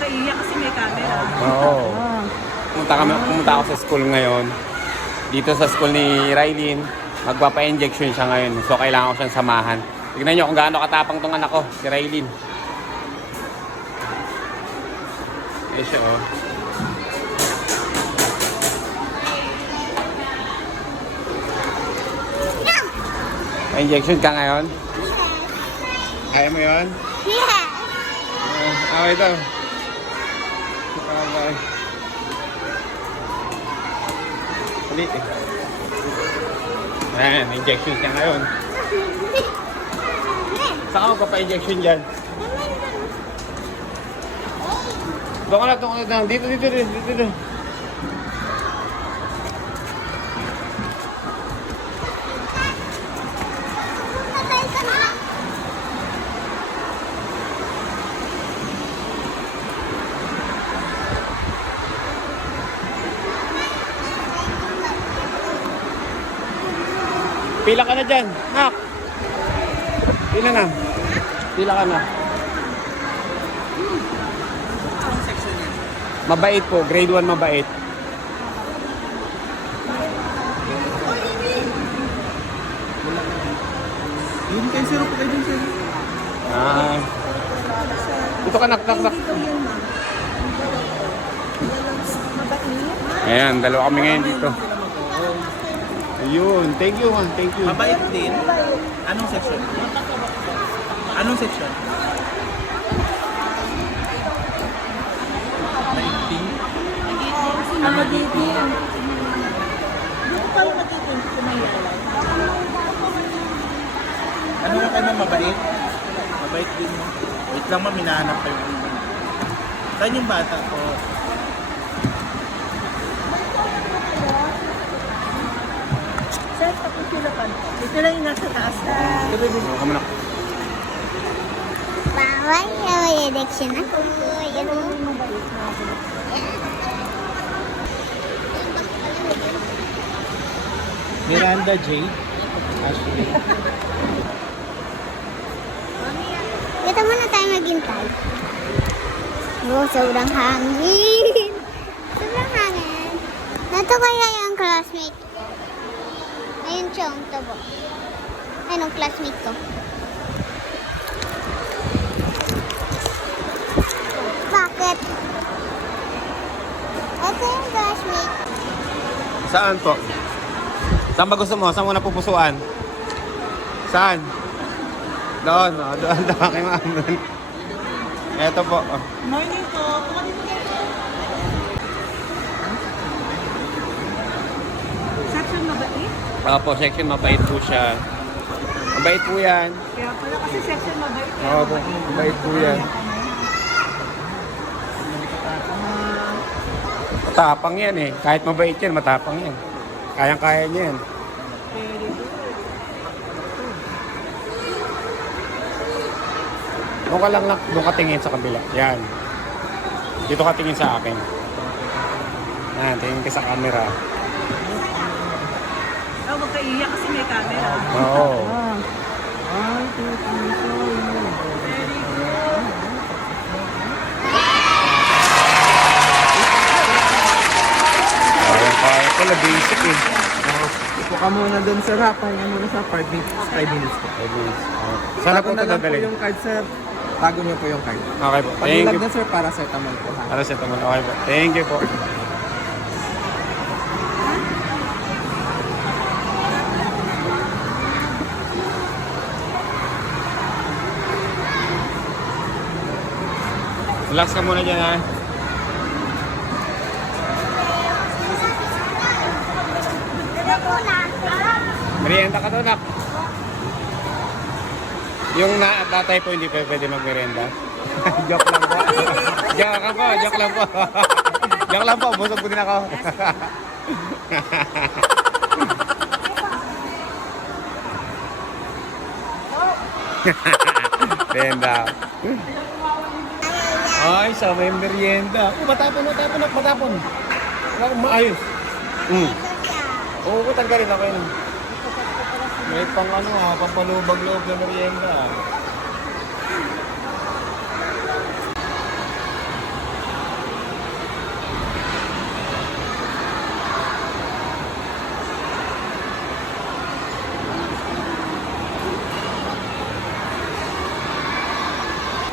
kaiyak kasi may camera. Oo. Pumunta ako sa school ngayon. Dito sa school ni Rylene, magpapa-injection siya ngayon. So, kailangan ko siyang samahan. Tignan nyo kung gaano katapang tong anak ko, si Rylene. Ayan siya, oh. Pa-injection ka ngayon? Kaya mo yun? Yeah. Okay daw. Okay. Ulit eh. Ayan, injection ka ngayon. Saan ka magpapa-injection dyan? Doon ka na. Dito. Pila ka na dyan, nak. Pila na. Pila ka na. Mabait po, grade 1 mabait. Yun kayo sir, po kayo dun sir. Ito ka, nak. Ayan, dalawa kami ngayon dito. Ayun, thank you. Mabait din. Anong section? Anong section? 19? Ano dito? Dito pala magiging kumayala. Ano na kayo mabait? Mabait din mo. Wait lang ma'am, hinahanap kayo. Saan yung bata ko? Sir, tapos sila pa. Ito lang yung nasa taas. Kamo na. Bawal na may election ako. Yan o. Miranda J. Ashley. Dito muna tayo maghintay. Oh, sobrang hangin. Sobrang hangin. Nato kaya yung classmate ko. Ayun siya, ang tabo. Ayun ang classmate ko. Bakit? Ito yung classmate. Saan po? Saan ba gusto mo? Saan mo napupusuan? Saan? Doon, oh, doon kay ma'am. Ito po. Oh. Morning po. Section mabait? Opo, section mabait po siya. Mabait po yan. Kaya pala kasi section mabait. Oo po, mabait po yan. Matapang yan eh. Kahit mabait yan, matapang yan. Kayang-kaya niya yan. Doon ka lang, doon ka tingin sa kabila. Yan. Dito ka tingin sa akin. Yan, tingin ka sa camera. Oh, magkaiyak kasi may camera. Oo. Kaya pala basic eh. Ipo ka muna dun sir ha. Pahinga muna sa 5 minutes. 5 minutes po. Sana po ito na lang po dadalhin. yung card sir. Tago niyo po yung card. Okay po. Thank Pag-ilag you. na sir, paracetamol po ha. Para sa taman. Okay po. Thank you po. Relax ka muna dyan ha. Merienda ka doon, nak. Yung tatay po hindi pwede mag-merienda. Joke lang po. Joke lang po. Joke lang po, busog po din ako. Merienda. Ay, sa may merienda. Oh, matapon. Maayos. Oo, tanggalin ako yun. May pang pampalubag-loob na merienda.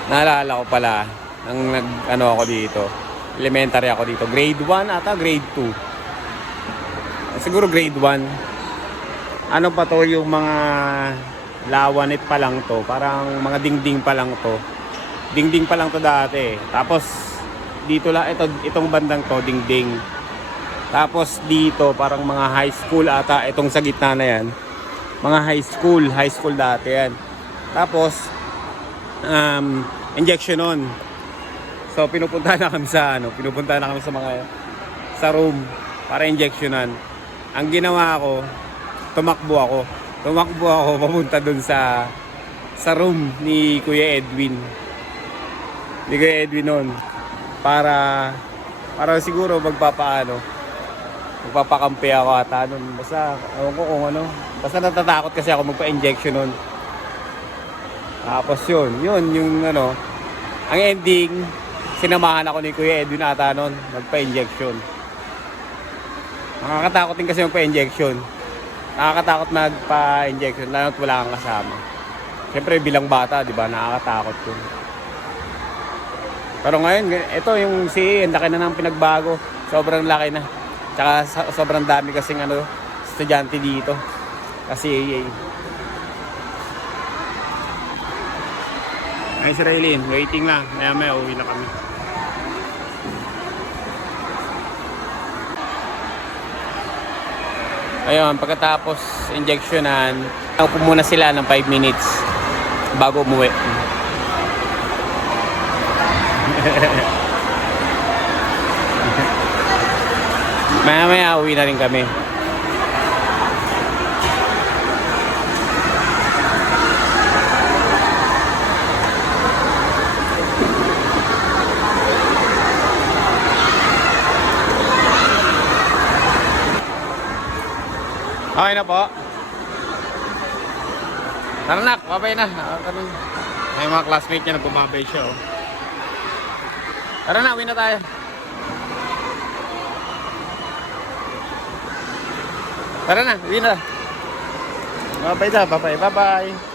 Naalala ko pala, nang nag-ano ako dito, elementary ako dito, grade 1 ata, grade 2. Siguro grade 1. Ano pa to, yung mga lawanit pa lang to, parang mga dingding pa lang to. Dingding pa lang to dati. Tapos dito lang, itong bandang to, dingding. Tapos dito, parang mga high school ata, itong sa gitna na yan. Mga high school dati yan. Tapos, injection on. So, pinupunta na kami sa sa room para injectionan. Ang ginawa ko, tumakbo ako papunta dun sa room ni Kuya Edwin. Noon. Para siguro magpapakampi ako ata nun. Basta, ewan ko kung ano. Basta natatakot kasi ako magpa-injection nun. Tapos yun, yung ano, ang ending, sinamahan ako ni Kuya Edwin ata nun, magpa-injection. Nakakatakot din kasi magpa-injection. Nakakatakot magpa-injection, lalo at wala kang kasama. Siyempre bilang bata, di ba, nakakatakot yun. Pero ngayon, ito yung CA, ang laki na ng pinagbago. Sobrang laki na. Tsaka sobrang dami kasing estudyante dito. Kasi CA. Ay, si Raylene, waiting lang. Maya uwi na kami. Ayun, pagkatapos injectionan, upo muna sila ng 5 minutes bago umuwi. Maya uwi na rin kami. Okay na po. Tara nak, babay na. May mga classmate niya na bumabay siya. Oh. Tara na, uwi na tayo. Tara na, uwi na. Babay na, bye-bye.